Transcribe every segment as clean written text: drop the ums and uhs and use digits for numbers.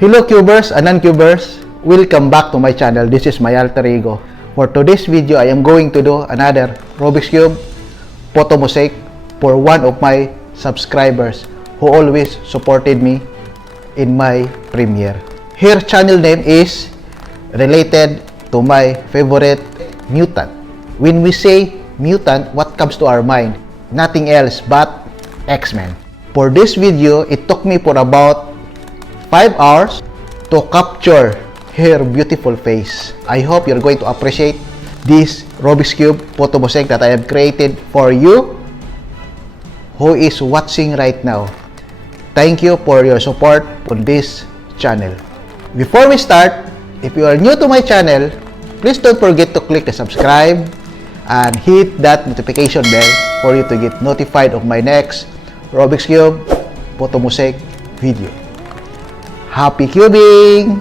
Hello cubers and non-cubers, welcome back to my channel. This is my alter ego. For today's video, I am going to do another Rubik's Cube photo mosaic for one of my subscribers who always supported me in my premiere. Her channel name is related to my favorite mutant. When we say mutant, what comes to our mind? Nothing else but X-Men. For this video, it took me for about 5 hours to capture her beautiful face. I hope you're going to appreciate this Rubik's Cube photo mosaic that I have created for you who is watching right now. Thank you for your support on this channel. Before we start, if you are new to my channel, please don't forget to click the subscribe and hit that notification bell for you to get notified of my next Rubik's Cube photo mosaic video. Happy cubing!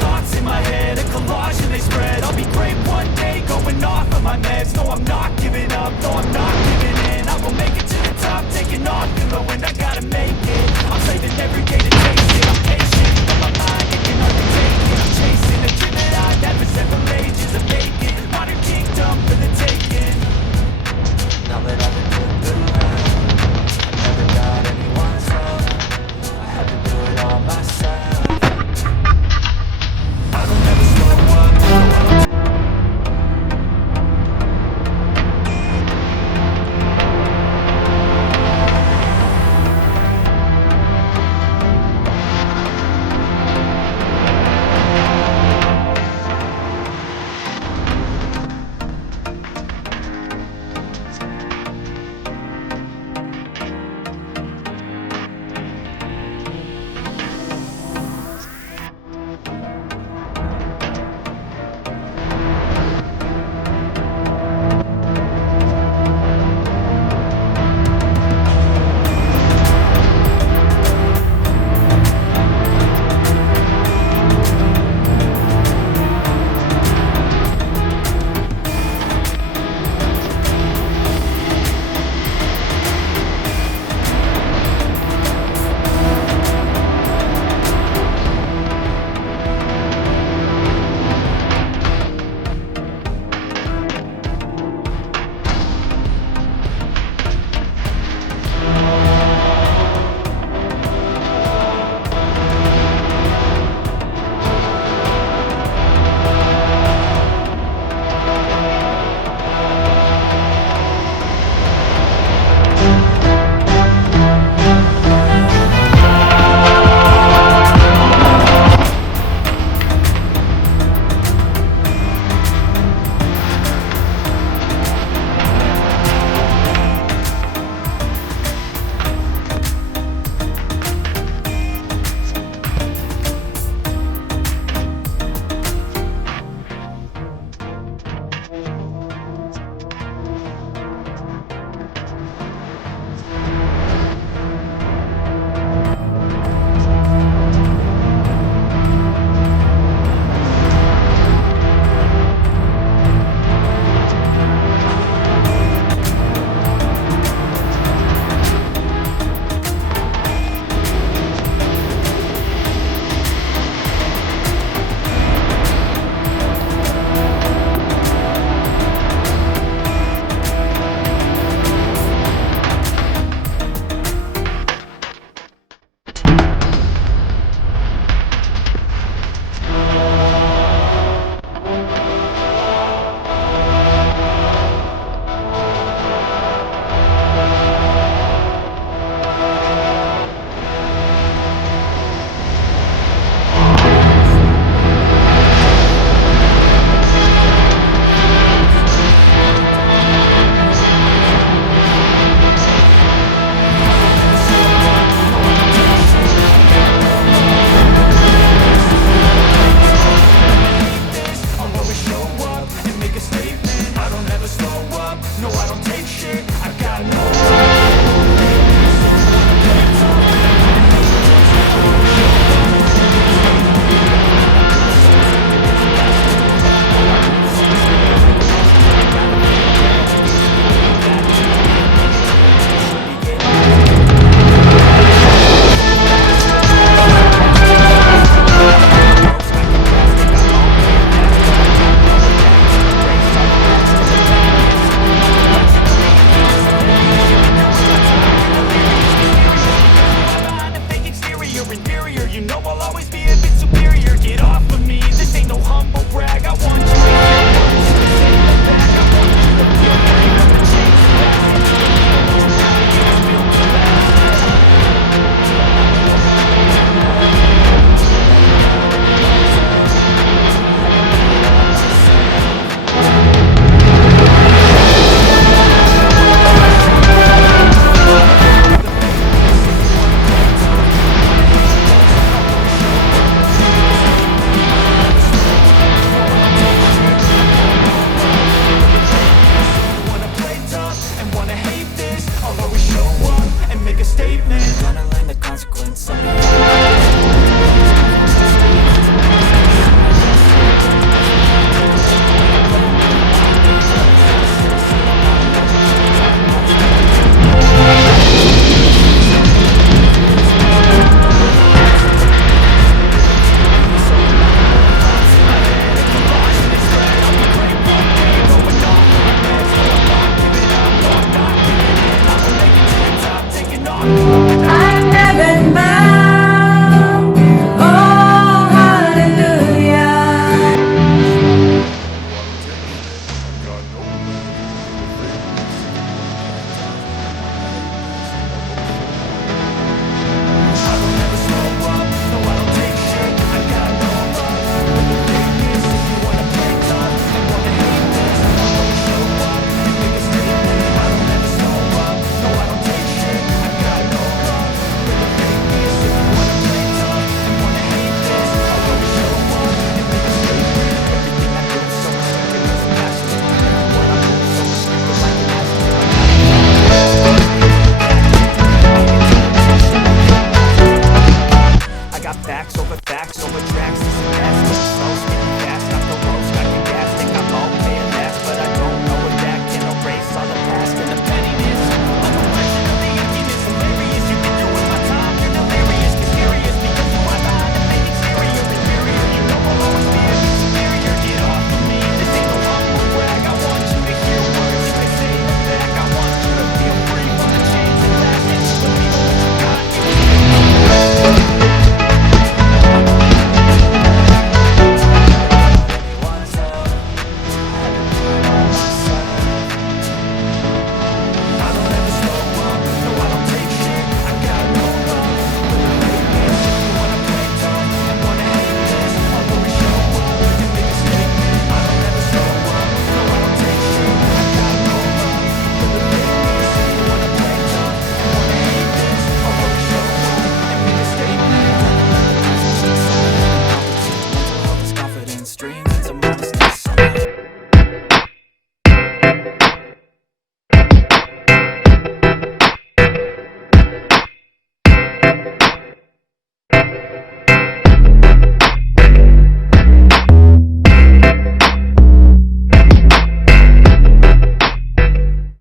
Thoughts in my head, a collage and they spread. I'll be great one day, going off of my meds. no, I'm not giving up, no, I'm not giving in. I will make it to the top, taking off, you know, and I gotta make it. I'm saving every day to